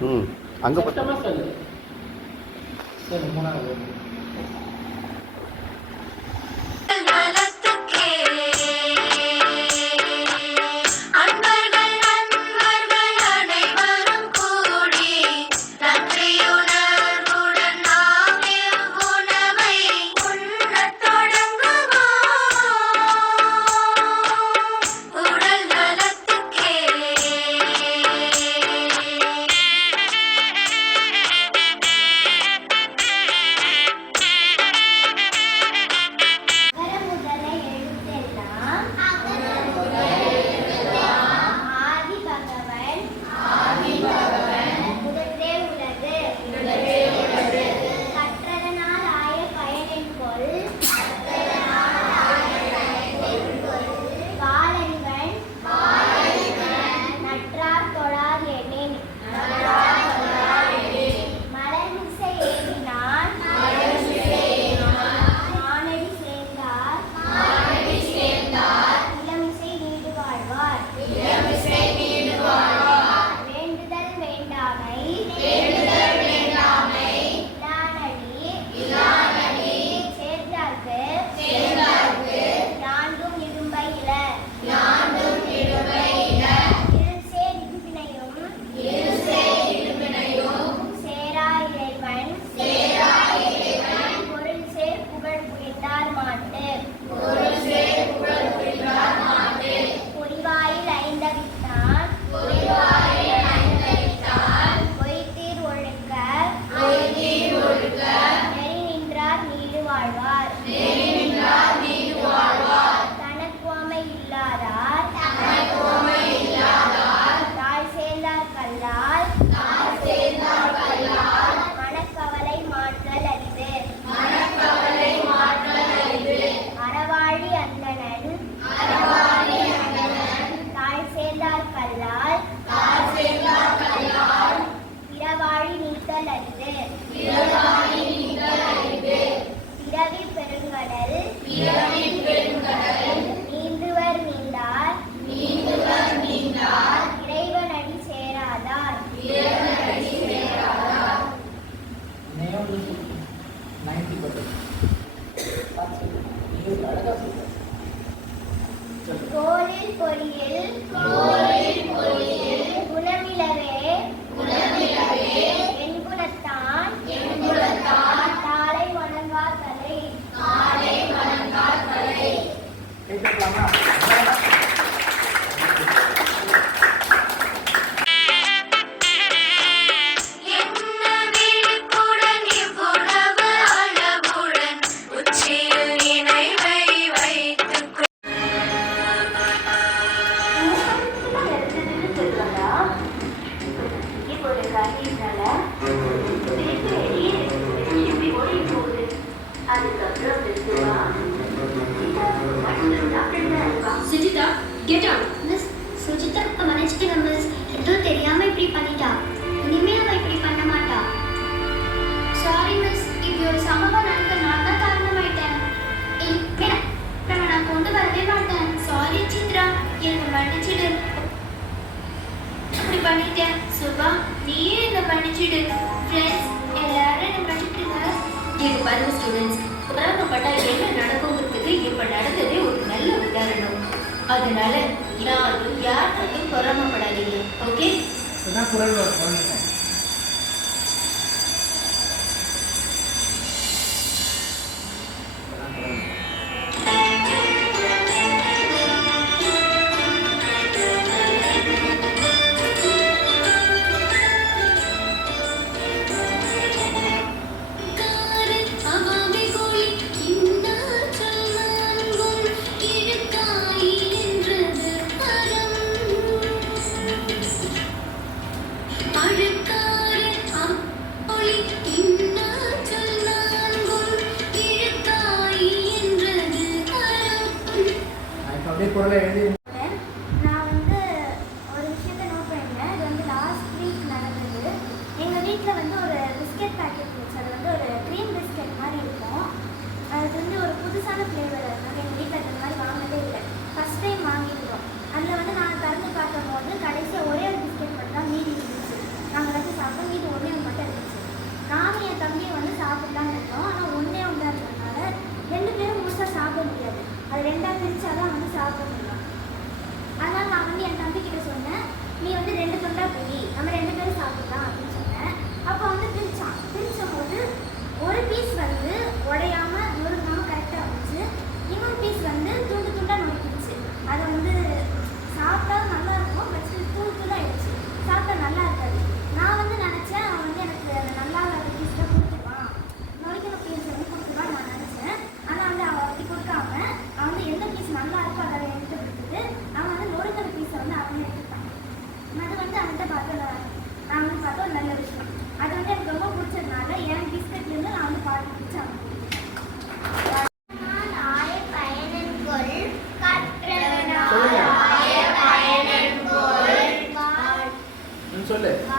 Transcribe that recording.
ம். அங்கே பார்த்தா சார்? மூணாவது கோலில் பொறியில் கோலில் பொறியில் あると思うん。ですが、実は、私の பண்ணிட்டேன். சுபா நீயே இதை பண்ணிச்சிடு. ஃப்ரெண்ட்ஸ் எல்லாரும் என்ன பண்ணிட்டு இருக்காங்க இது பாருங்க ஸ்டூடெண்ட்ஸ் புறாமப்பட்டா என்ன நடக்குங்கிறதுக்கு இப்போ நடந்ததே ஒரு நல்ல உதாரணம். அதனால யாரும் யார்கிட்டும் பொறாமப்படாதீங்க. ஓகே அதான் புறாமப்படாதீங்க 我来给你。അല്ലേ